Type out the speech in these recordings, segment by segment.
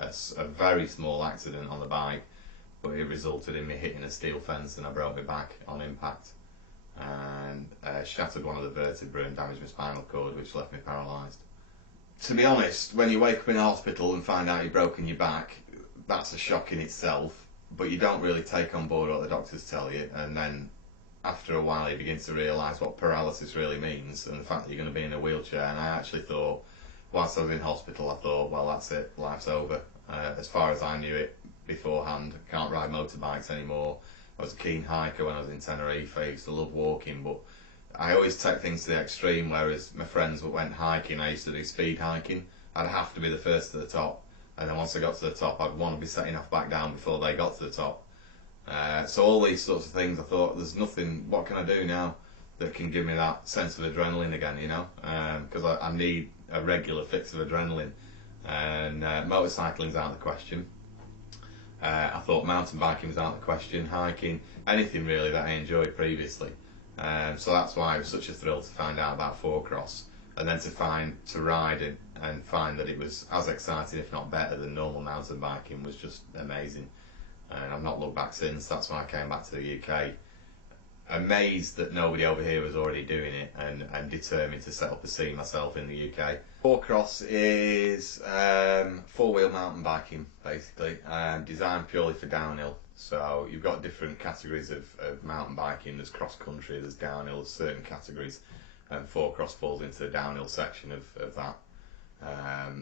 a very small accident on the bike, but it resulted in me hitting a steel fence and I broke my back on impact, and shattered one of the vertebrae and damaged my spinal cord, which left me paralysed. To be honest, when you wake up in a hospital and find out you've broken your back, that's a shock in itself, but you don't really take on board what the doctors tell you, and then after a while you begin to realise what paralysis really means and the fact that you're going to be in a wheelchair. And I actually thought, whilst I was in hospital, I thought, well, that's it, life's over. As far as I knew it beforehand, I can't ride motorbikes anymore. I was a keen hiker when I was in Tenerife. I used to love walking, but I always take things to the extreme, whereas my friends went hiking, I used to do speed hiking. I'd have to be the first to the top, and then once I got to the top, I'd want to be setting off back down before they got to the top. So all these sorts of things, I thought, there's nothing, what can I do now that can give me that sense of adrenaline again, you know? Because I need a regular fix of adrenaline, and motorcycling's out of the question. I thought mountain biking was out of the question, hiking, anything really that I enjoyed previously. So that's why it was such a thrill to find out about four-cross, and then to ride it and find that it was as exciting, if not better, than normal mountain biking was just amazing. And I've not looked back since. That's when I came back to the UK, amazed that nobody over here was already doing it, and determined to set up a scene myself in the UK. Four-cross is four-wheel mountain biking, basically, designed purely for downhill. So you've got different categories of mountain biking. There's cross-country, there's downhill, there's certain categories, and four-cross falls into the downhill section of that.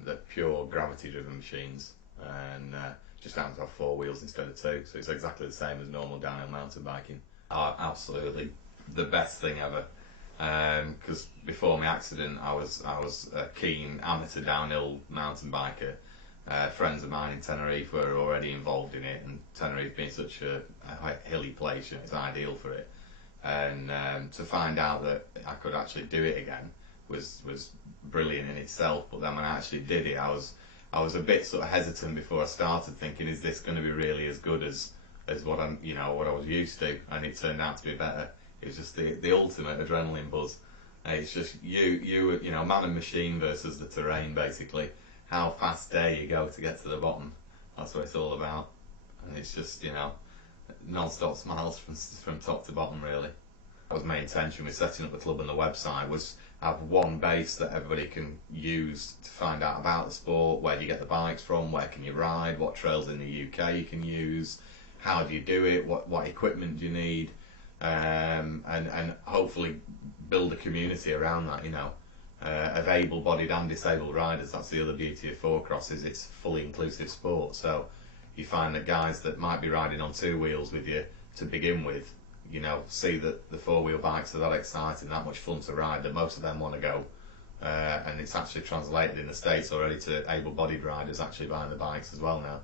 They're pure gravity-driven machines, and just happens to have four wheels instead of two, so it's exactly the same as normal downhill mountain biking. Absolutely the best thing ever, because before my accident I was a keen amateur downhill mountain biker. Friends of mine in Tenerife were already involved in it, and Tenerife being such a hilly place, it's ideal for it. And to find out that I could actually do it again was brilliant in itself. But then when I actually did it, I was a bit sort of hesitant before I started, thinking, is this going to be really as good as what I'm, what I was used to? And it turned out to be better. It was just the ultimate adrenaline buzz. It's just you man and machine versus the terrain, basically. How fast dare you go to get to the bottom? That's what it's all about. And it's just, non-stop smiles from top to bottom, really. That was my intention with setting up the club and the website, was have one base that everybody can use to find out about the sport. Where do you get the bikes from? Where can you ride? What trails in the UK you can use? How do you do it? What equipment do you need? And hopefully build a community around that, of able-bodied and disabled riders. That's the other beauty of four-cross, is it's a fully inclusive sport. So you find that guys that might be riding on two wheels with you to begin with, see that the four-wheel bikes are that exciting, that much fun to ride, that most of them want to go. And it's actually translated in the States already to able-bodied riders actually buying the bikes as well now.